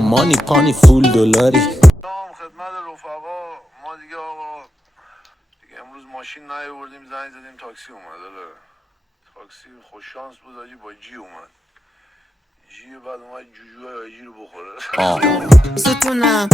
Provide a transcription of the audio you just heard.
مانی پانی فول دلاری. سلام خدمت رفقا. ما دیگه آقا دیگه امروز ماشین نیاوردیم، زنگ زدیم تاکسی اومد. تاکسی خوش شانس بود آجی، با جی اومد. جی بعد اومد جوجوهای آجی رو بخوره. ستونم